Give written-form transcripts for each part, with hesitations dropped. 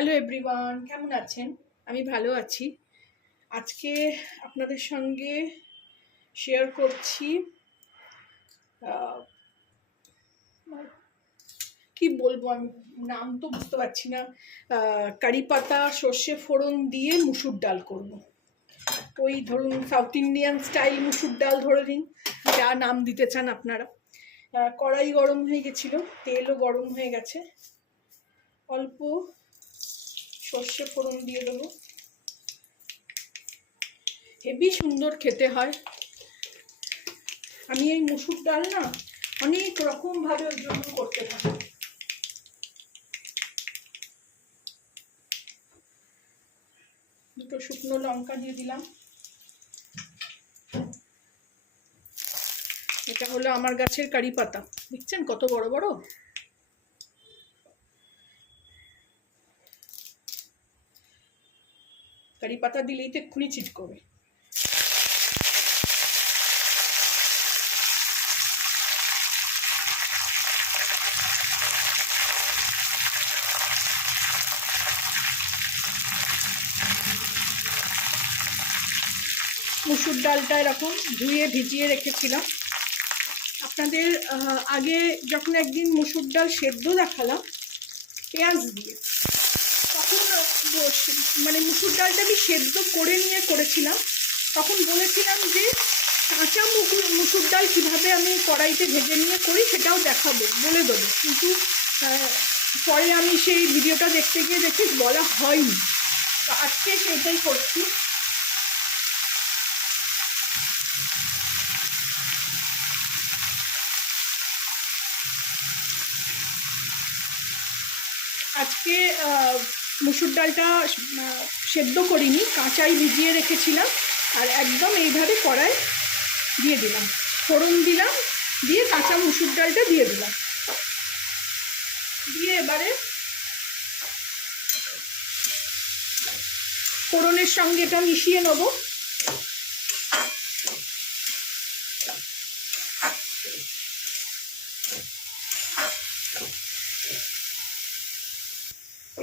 Hello everyone, কেমন আছেন? আমি ভালো আছি। আজকে আপনাদের সঙ্গে শেয়ার করছি কি বলবো, আমি নাম তো বুঝতে পারছি না। কারি পাতা সর্ষে ফোড়ন দিয়ে মুসুর ডাল করব। ওই ধরুন সাউথ ইন্ডিয়ান স্টাইল মুসুর ডাল ধরে নিন, যা নাম দিতে চান আপনারা। কড়াই গরম হয়ে গেছিল, তেলও গরম হয়ে গেছে। অল্প সর্ষে ফোড়ন দিয়ে দেবো। হেবি সুন্দর খেতে হয়। আমি এই মুসুর ডাল না অনেক রকম ভাবে ওর জন্য করতে থাকি। দুটো শুকনো লঙ্কা দিয়ে দিলাম। এটা হলো আমার গাছের কারি পাতা, দেখছেন কত বড় বড়। কারি পাতা দিলেই তো এক্ষুনি ছিটকবে। মুসুর ডালটা এরকম ধুয়ে ভিজিয়ে রেখেছিলাম। আপনাদের আগে যখন একদিন মুসুর ডাল সেদ্ধ দেখালাম পেঁয়াজ দিয়ে, তখন মানে মুসুর ডালটা আমি সেদ্ধ করে নিয়ে করেছিলাম। তখন বলেছিলাম যে কাঁচা মুসুর ডাল কীভাবে আমি কড়াইতে ভেজে নিয়ে করি সেটাও দেখাবো, বলে দেবো। কিন্তু পরে আমি সেই ভিডিওটা দেখতে গিয়ে দেখি বলা হয়নি, তো আজকে সেটাই করছি। আজকে মুসুর ডালটা সেদ্ধ করিনি, কাঁচাই ভিজিয়ে রেখেছিলাম। আর একদম এইভাবে কড়াই দিয়ে দিলাম, ফোড়ন দিলাম, দিয়ে কাঁচা মুসুর ডালটা দিয়ে দিলাম। দিয়ে এবারে ফোড়নের সঙ্গে এটা মিশিয়ে নেব।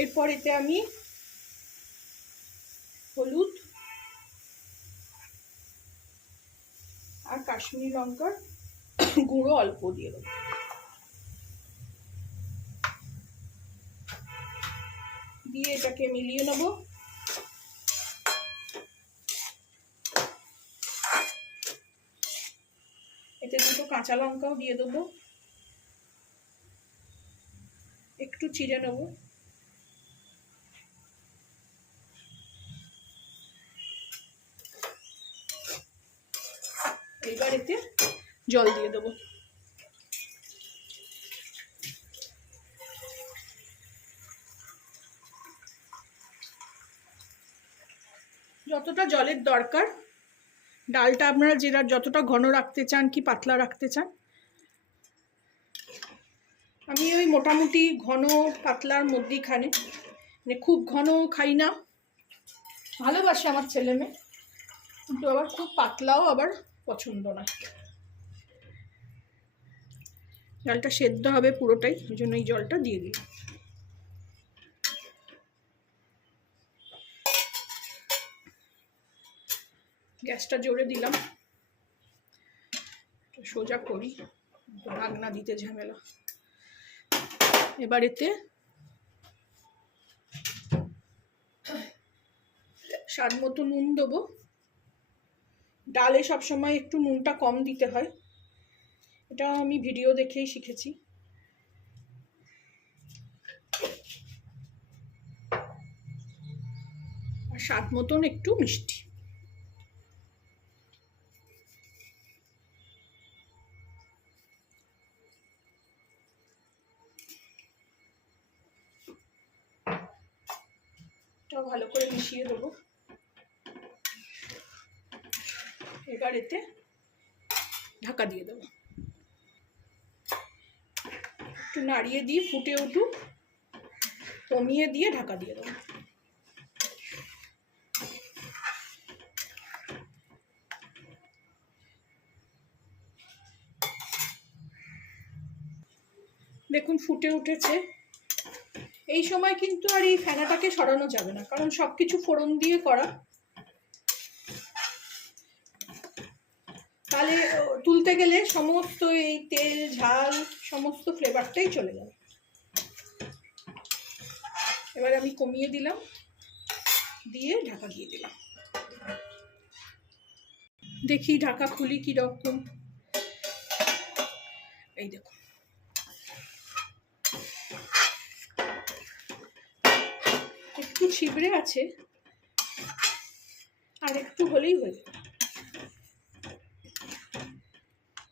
এরপর এতে আমি হলুদ আর কাশ্মীরি লঙ্কার গুঁড়ো অল্প দিয়ে দেবো। দিয়ে এটাকে মিলিয়ে নেব। এতে দুটো কাঁচা লঙ্কাও দিয়ে দেবো, একটু চিড়ে নেব। এবার এতে জল দিয়ে দেবো। যতটা জলের দরকার, ডালটা আপনারা যতটা ঘন রাখতে চান কি পাতলা রাখতে চান। আমি ওই মোটামুটি ঘন পাতলার মধ্যেখানে, মানে খুব ঘন খাই না, ভালোবাসে আমার ছেলে মেয়ে, কিন্তু আবার খুব পাতলাও আবার পছন্দ না। ডালটা সেদ্ধ হবে পুরোটাই, ওই জন্য এই জলটা দিয়ে দিই। গ্যাসটা জোরে দিলাম, সোজা করি, ঢাকনা দিতে ঝামেলা। এবার এতে স্বাদ মতো নুন দেবো। ডালে সবসময় একটু নুনটা কম দিতে হয়, এটা আমি ভিডিও দেখেই শিখেছি। আর স্বাদ মতন একটু মিষ্টি। এটাও ভালো করে মিশিয়ে দেবো। এবার এতে ঢাকা দিয়ে দেবো, একটু নাড়িয়ে দিয়ে ফুটে উঠুক, কমিয়ে দিয়ে ঢাকা দিয়ে দেবো। দেখুন ফুটে উঠেছে। এই সময় কিন্তু আর এই ফেনাটাকে সরানো যাবে না, কারণ সব কিছু ফোড়ন দিয়ে করা, তাহলে তুলতে গেলে সমস্ত এই তেল ঝাল সমস্ত ফ্লেভারটাই চলে যাবে। এবার আমি কমিয়ে দিলাম, দিয়ে ঢাকা দিয়ে দিলাম। দেখি ঢাকা খুলি কি রকম। এই দেখো, একটু ছিবড়ে আছে, আর একটু হলেই হয়ে যাবে,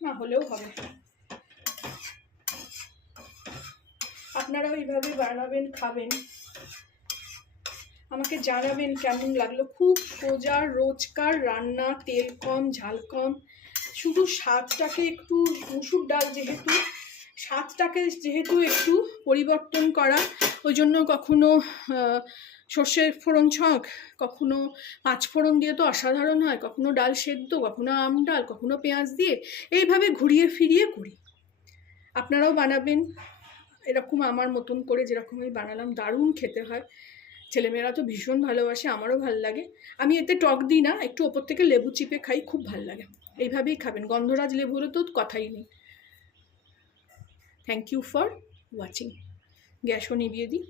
না হলেও হবে। আপনারাও এইভাবে বানাবেন, খাবেন, আমাকে জানাবেন কেমন লাগলো। খুব সোজা রোজকার রান্না, তেল কম ঝাল কম, শুধু স্বাদটাকে একটু, মুসুর ডাল যেহেতু, স্বাদটাকে যেহেতু একটু পরিবর্তন করা, ওই জন্য কখনো সর্ষের ফোড়ন ছক, কখনো পাঁচ ফোড়ন দিয়ে তো অসাধারণ হয়, কখনো ডাল সেদ্ধ, কখনো আম ডাল, কখনো পেঁয়াজ দিয়ে, এইভাবে ঘুরিয়ে ফিরিয়ে করি। আপনারাও বানাবেন এরকম আমার মতন করে, যেরকম আমি বানালাম। দারুণ খেতে হয়, ছেলেমেয়েরা তো ভীষণ ভালোবাসে, আমারও ভাল লাগে। আমি এতে টক দিই না, একটু ওপর থেকে লেবু চিপে খাই, খুব ভাল লাগে। এইভাবেই খাবেন, গন্ধরাজ লেবু হলে তো কথাই নেই। Thank you for watching. গ্যাসও নিভিয়ে দিই।